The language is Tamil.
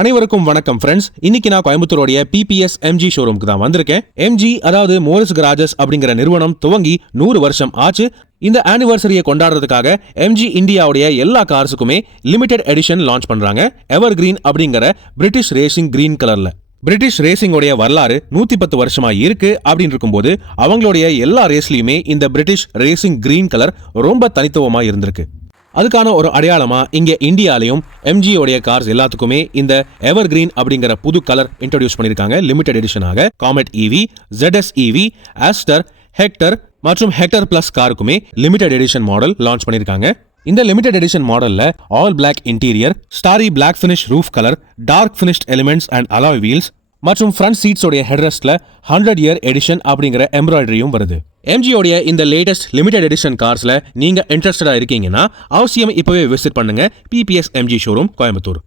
அனைவருக்கும் வணக்கம் ஃப்ரெண்ட்ஸ். இன்னைக்கு நான் கோயம்புத்தூரோடைய பிபிஎஸ் எம்ஜி ஷோரூமுக்கு தான் வந்திருக்கேன். எம்ஜி அதாவது மோரிஸ் கராஜஸ் அப்படிங்கிற நிறுவனம் துவங்கி 100 வருஷம் ஆச்சு. இந்த ஆனிவர்சரியை கொண்டாடுறதுக்காக எம்ஜி இந்தியாவுடைய எல்லா கார்ஸுக்குமே லிமிடெட் எடிஷன் லான்ச் பண்றாங்க. எவர் கிரீன் அப்படிங்கிற பிரிட்டிஷ் ரேசிங் கிரீன் கலர்ல. பிரிட்டிஷ் ரேசிங்கோடைய வரலாறு 110 வருஷமா இருக்கு அப்படின்னு இருக்கும்போது அவங்களுடைய எல்லா ரேஸ்லயுமே இந்த பிரிட்டிஷ் ரேசிங் கிரீன் கலர் ரொம்ப தனித்துவமா இருந்திருக்கு. அதுக்கான ஒரு அடையாளமா இங்க இந்தியாலையும் எம்ஜியோடைய கார்ஸ் எல்லாத்துக்குமே இந்த எவர் கிரீன் அப்படிங்கிற புது கலர் இன்ட்ரோடியூஸ் பண்ணிருக்காங்க. லிமிடெட் எடிஷனாக Comet EV, ZS EV, Astor, Hector மற்றும் ஹெக்டர் பிளஸ் காருக்குமே லிமிடெட் எடிஷன் மாடல் லான்ச் பண்ணிருக்காங்க. இந்த லிமிடெட் எடிஷன் மாடல்ல all black interior, starry black finish roof colour, dark finished elements and alloy wheels மற்றும் ஃப்ரண்ட் சீட்ஸோடைய ஹெட்ரெஸ்ட்ல 100 இயர் எடிஷன் அப்படிங்கிற எம்ப்ராய்டரியும் வருது. எம்ஜியோடைய இந்த லேட்டஸ்ட் லிமிடெட் எடிஷன் கார்ஸ்ல நீங்க இன்ட்ரெஸ்டடா இருக்கீங்கன்னா அவசியம் இப்பவே விசிட் பண்ணுங்க பிபிஎஸ் எம்ஜி ஷோரூம் கோயம்புத்தூர்.